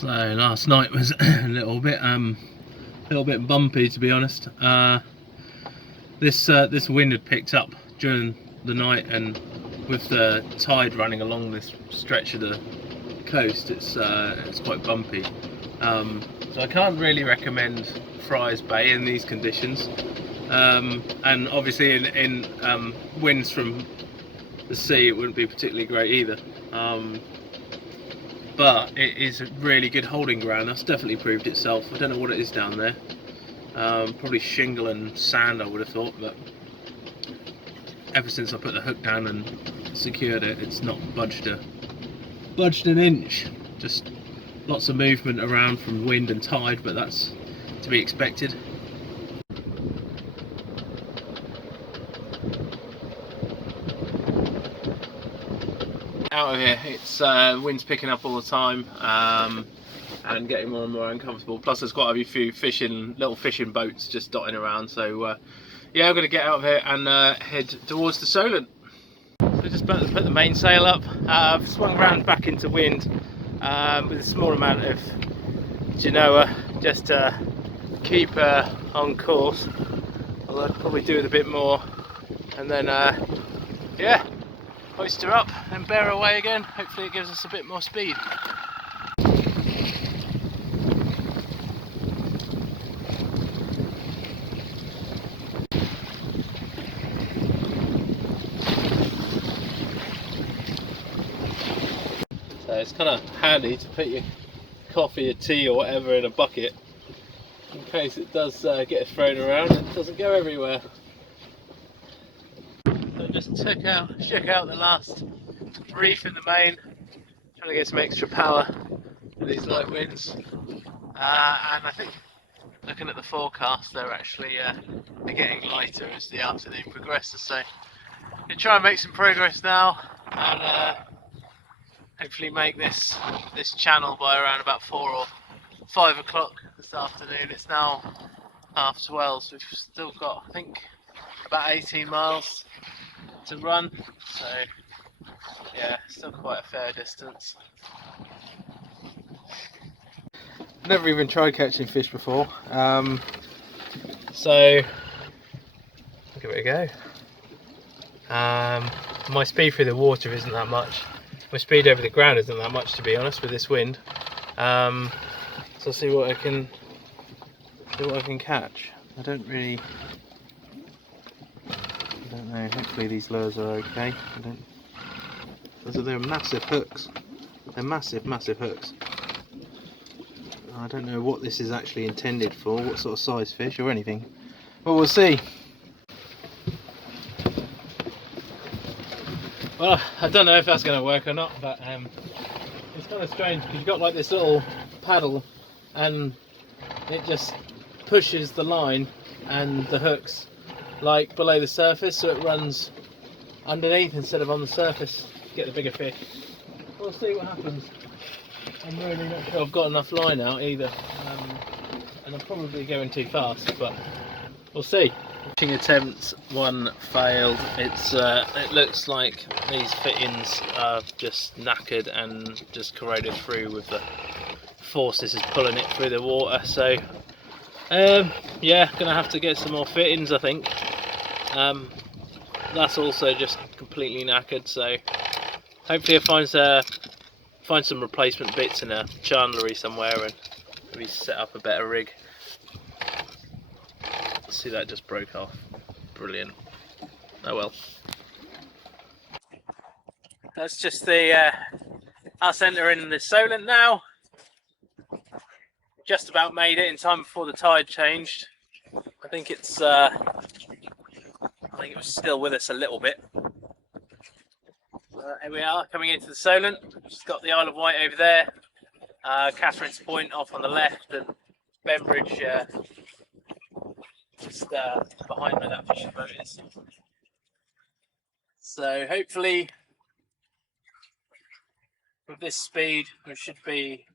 So last night was a little bit bumpy, to be honest. This wind had picked up during the night, and with the tide running along this stretch of the coast, it's quite bumpy. So I can't really recommend Fry's Bay in these conditions. And obviously in winds from the sea, it wouldn't be particularly great either. But it is a really good holding ground. That's definitely proved itself. I don't know what it is down there. Probably shingle and sand, I would have thought, but ever since I put the hook down and secured it, it's not budged an inch. Just lots of movement around from wind and tide, but that's to be expected. Out of here, it's wind's picking up all the time, and getting more and more uncomfortable. Plus there's quite a few little fishing boats just dotting around, so yeah, I'm going to get out of here and head towards the Solent. So just put the mainsail up. I've swung round back into wind with a small amount of Genoa, just to keep on course. Although I'll probably do it a bit more, and then yeah, hoist her up and bear her away again. Hopefully it gives us a bit more speed. So it's kind of handy to put your coffee or tea or whatever in a bucket in case it does get thrown around and it doesn't go everywhere. So I just shook out the last reef in the main, trying to get some extra power with these light winds, and I think looking at the forecast they're actually they're getting lighter as the afternoon progresses, so I'm going to try and make some progress now and hopefully make this channel by around about 4 or 5 o'clock this afternoon. It's now 12:30, so we've still got, I think, about 18 miles to run, so yeah, still quite a fair distance. Never even tried catching fish before, so I'll give it a go. My speed through the water isn't that much. My speed over the ground isn't that much, to be honest, with this wind. So I'll see what I can catch. I don't know. Hopefully these lures are okay. They're massive hooks. They're massive hooks. I don't know what this is actually intended for, what sort of size fish or anything. Well, we'll see. Well, I don't know if that's going to work or not, but it's kind of strange because you've got like this little paddle and it just pushes the line and the hooks like below the surface, so it runs underneath instead of on the surface to get the bigger fish. We'll see what happens. I'm really not sure I've got enough line out either, and I'm probably going too fast, but we'll see. Fishing attempts, one failed. It looks like these fittings are just knackered and just corroded through with the force this is pulling it through the water, so yeah, gonna have to get some more fittings, I think. That's also just completely knackered, so hopefully I find some replacement bits in a chandlery somewhere and maybe set up a better rig. See, that just broke off. Brilliant. Oh well. That's just the us entering the Solent now. Just about made it in time before the tide changed. I think it was still with us a little bit. Here we are coming into the Solent. Just got the Isle of Wight over there, Catherine's Point off on the left, and Bembridge just behind where that fishing boat is. So hopefully with this speed we should be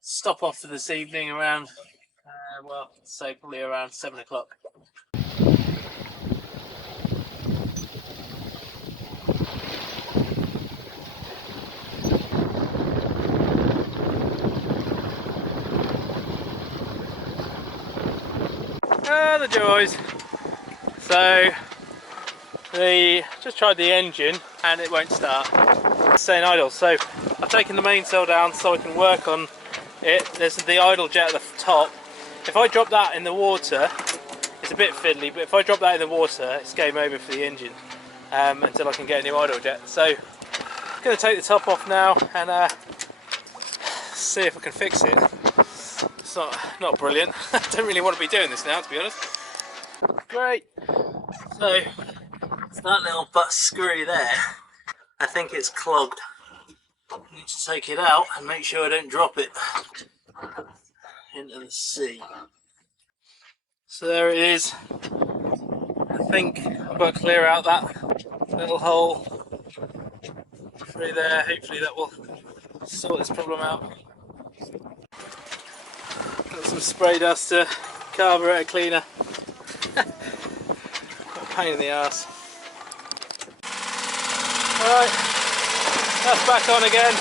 stop off for this evening around well, say probably around 7 o'clock. Ah, the joys. So just tried the engine and it won't start. It's staying idle. So I've taken the mainsail down so I can work on it. There's the idle jet at the top. If I drop that in the water, it's a bit fiddly, but if I drop that in the water, it's game over for the engine until I can get a new idle jet. So I'm going to take the top off now and see if I can fix it. It's not brilliant. I don't really want to be doing this now, to be honest. Great. So it's that little butt screw there. I think it's clogged. I need to take it out and make sure I don't drop it into the sea. So there it is. I think I've got to clear out that little hole through there. Hopefully that will sort this problem out. Got some spray duster, carburetor cleaner. What a pain in the arse. Alright, that's back on again.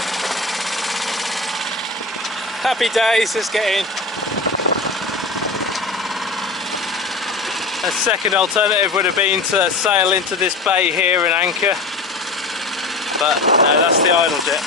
Happy days, let's get in. A second alternative would have been to sail into this bay here and anchor, but no, that's the idle jet.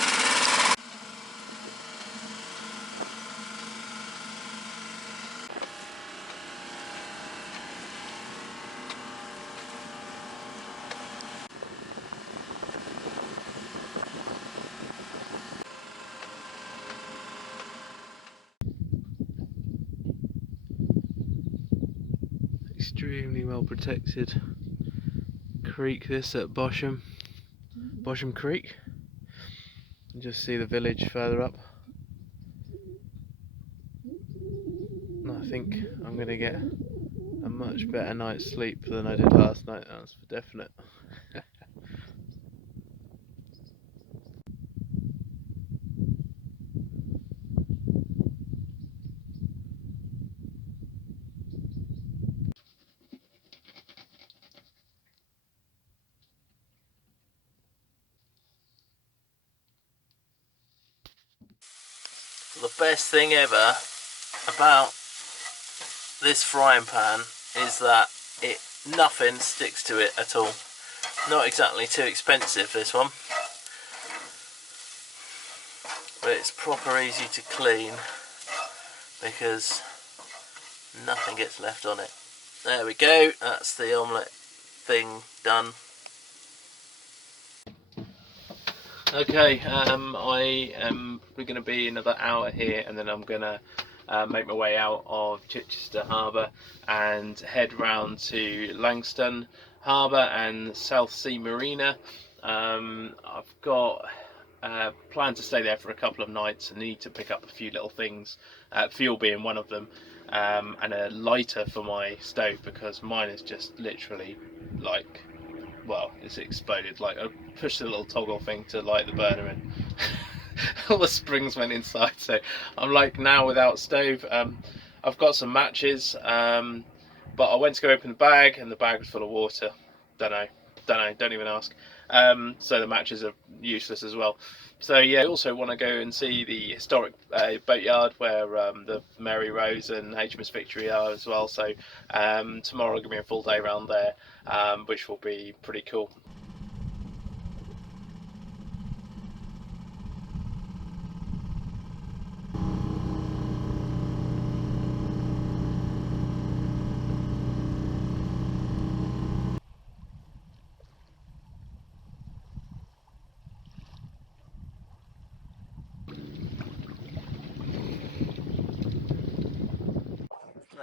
Extremely well protected creek this at Bosham Creek. You just see the village further up. And I think I'm going to get a much better night's sleep than I did last night, that's for definite. The best thing ever about this frying pan is that nothing sticks to it at all. Not exactly too expensive, this one, but it's proper easy to clean because nothing gets left on it. There we go, that's the omelette thing done. Okay, I am probably going to be another hour here and then I'm going to make my way out of Chichester Harbour and head round to Langstone Harbour and Southsea Marina. I've got planned to stay there for a couple of nights and need to pick up a few little things, fuel being one of them, and a lighter for my stove because mine is just literally like, well, it's exploded. Like I pushed the little toggle thing to light the burner and all the springs went inside, so I'm like now without stove. I've got some matches, but I went to go open the bag and the bag was full of water. Don't even ask. So the matches are useless as well. So yeah, I also want to go and see the historic boatyard where the Mary Rose and HMS Victory are as well. So tomorrow will give me a full day around there, which will be pretty cool.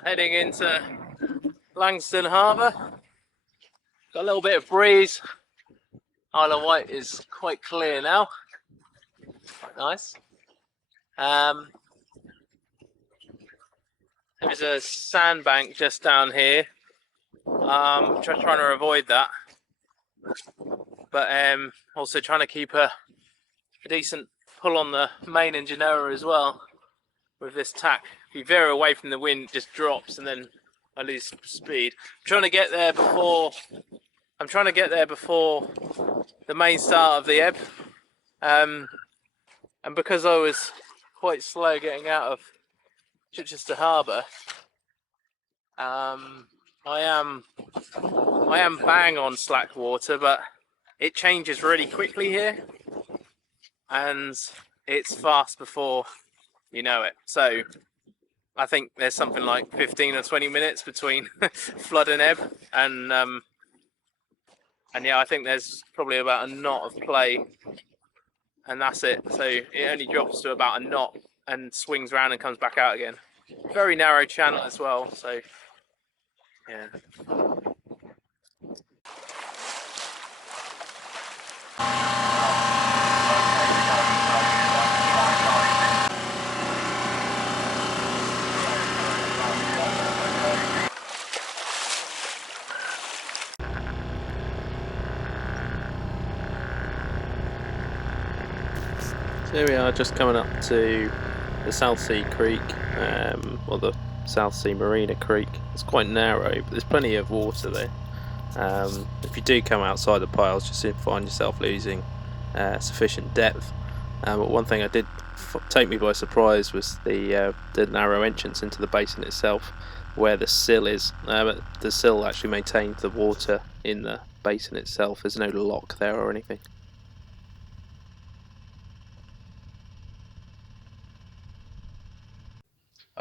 Heading into Langstone Harbour. Got a little bit of breeze. Isle of Wight is quite clear now. Quite nice. There's a sandbank just down here. Trying to avoid that, but also trying to keep a decent pull on the main engineer as well with this tack. If you veer away from the wind, it just drops and then I lose speed. I'm trying to get there before the main start of the ebb, and because I was quite slow getting out of Chichester Harbour, I am bang on slack water, but it changes really quickly here, and it's fast before you know it. So I think there's something like 15 or 20 minutes between flood and ebb, and yeah, I think there's probably about a knot of play, and that's it. So it only drops to about a knot and swings around and comes back out again. Very narrow channel as well, so yeah. So here we are, just coming up to the Southsea Creek, or the Southsea Marina Creek. It's quite narrow, but there's plenty of water there. If you do come outside the piles, just find yourself losing sufficient depth. But one thing I did take me by surprise was the narrow entrance into the basin itself, where the sill is. The sill actually maintains the water in the basin itself. There's no lock there or anything.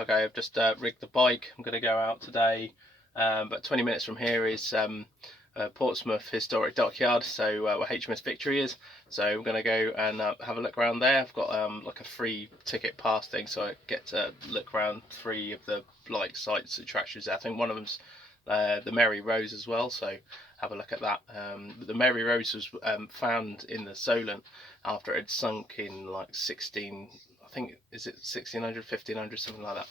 Okay, I've just rigged the bike. I'm going to go out today, but 20 minutes from here is Portsmouth Historic Dockyard, so where HMS Victory is. So I'm going to go and have a look around there. I've got like a free ticket pass thing, so I get to look around 3 of the like sites, attractions there. I think one of them's the Mary Rose as well, so have a look at that. The Mary Rose was found in the Solent after it had sunk in like 16, I think, is it 1600, 1500, something like that.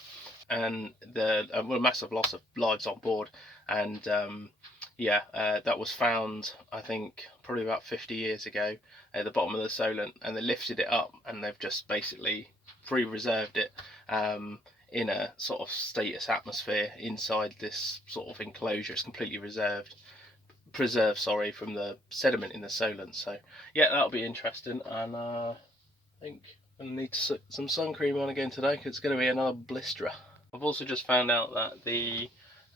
And well, massive loss of lives on board. And yeah, that was found, I think, probably about 50 years ago at the bottom of the Solent, and they lifted it up and they've just basically pre-reserved it in a sort of status atmosphere inside this sort of enclosure. It's completely preserved, sorry, from the sediment in the Solent. So yeah, that'll be interesting, and I think I'm gonna need to put some sun cream on again today, because it's going to be another blisterer. I've also just found out that the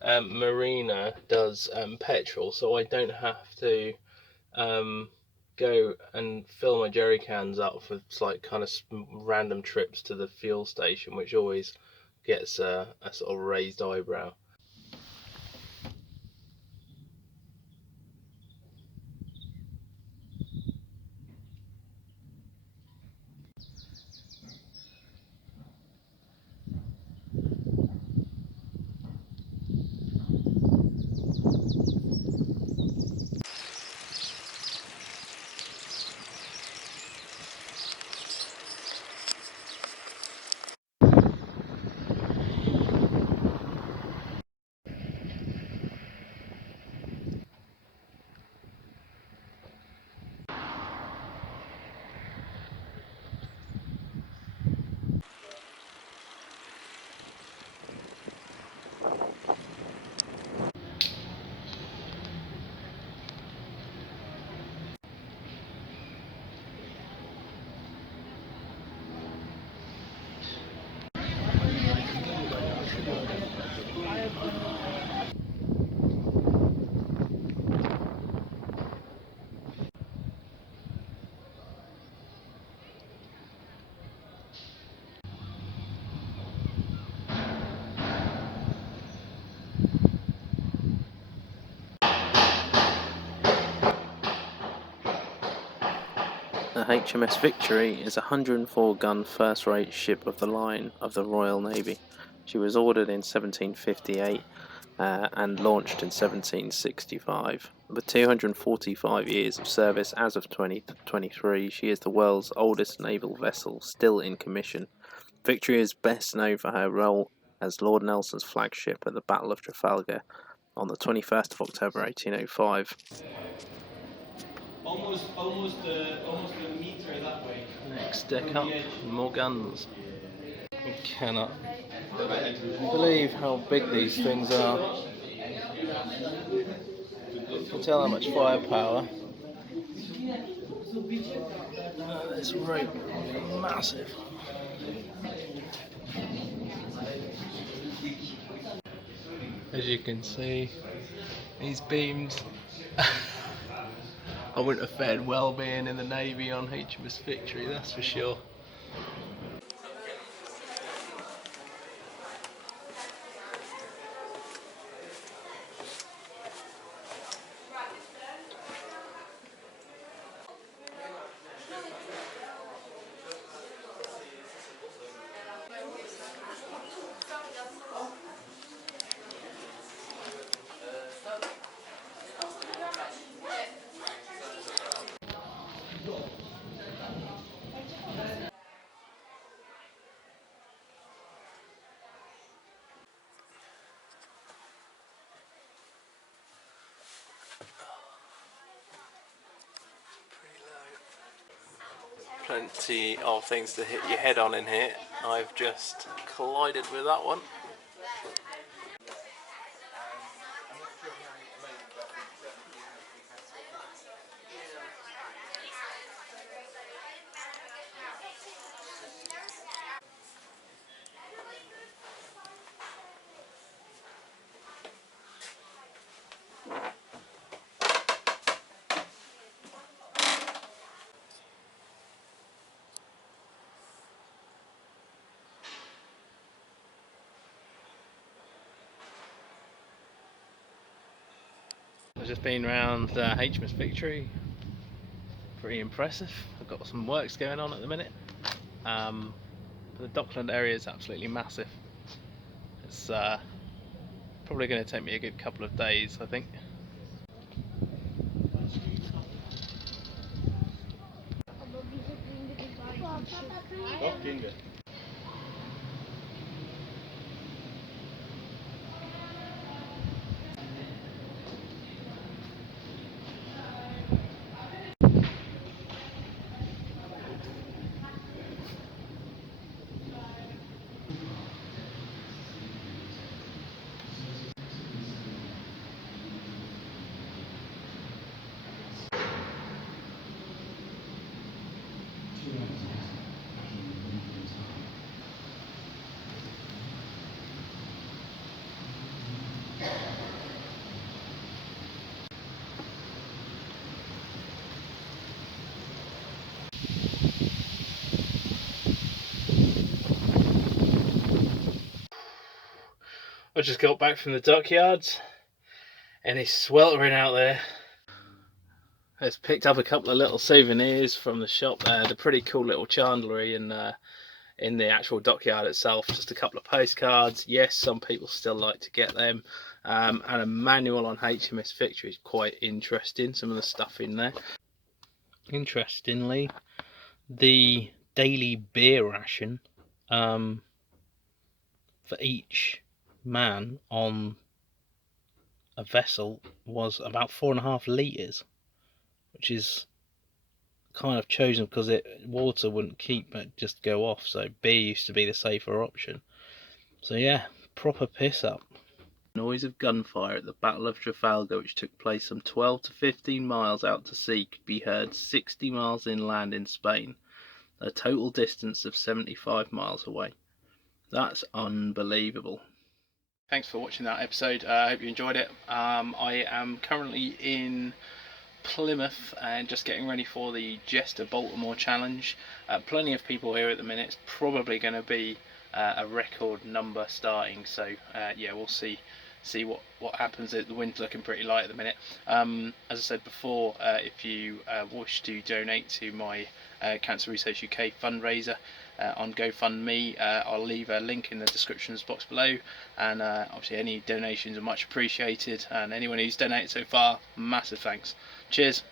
marina does petrol, so I don't have to go and fill my jerry cans up for like kind of random trips to the fuel station, which always gets a sort of raised eyebrow. The HMS Victory is a 104-gun first-rate ship of the line of the Royal Navy. She was ordered in 1758 and launched in 1765. With 245 years of service as of 2023, she is the world's oldest naval vessel still in commission. Victory is best known for her role as Lord Nelson's flagship at the Battle of Trafalgar on the 21st of October 1805. Almost a meter that way. Next deck up, more guns. I cannot believe how big these things are. You can tell how much firepower. This rope is massive. As you can see, these beams. I wouldn't have fared well being in the Navy on HMS Victory, that's for sure. Plenty of things to hit your head on in here. I've just collided with that one. I've just been around HMS Victory. Pretty impressive. I've got some works going on at the minute. The Dockland area is absolutely massive. It's probably going to take me a good couple of days, I think. I just got back from the dockyards and it's sweltering out there. I just picked up a couple of little souvenirs from the shop there. They're pretty cool little chandlery in the actual dockyard itself. Just a couple of postcards. Yes, some people still like to get them. And a manual on HMS Victory is quite interesting, some of the stuff in there. Interestingly, the daily beer ration for each man on a vessel was about 4.5 litres, which is kind of chosen because water wouldn't keep it, just go off, so beer used to be the safer option. So yeah, proper piss up. Noise of gunfire at the Battle of Trafalgar, which took place some 12 to 15 miles out to sea, could be heard 60 miles inland in Spain, a total distance of 75 miles away. That's unbelievable. Thanks for watching that episode. I hope you enjoyed it. I am currently in Plymouth and just getting ready for the Jester Baltimore Challenge. Plenty of people here at the minute. It's probably going to be a record number starting, so yeah, we'll see what happens. The wind's looking pretty light at the minute. As I said before, if you wish to donate to my Cancer Research UK fundraiser on GoFundMe, I'll leave a link in the descriptions box below, and obviously any donations are much appreciated, and anyone who's donated so far, massive thanks. Cheers.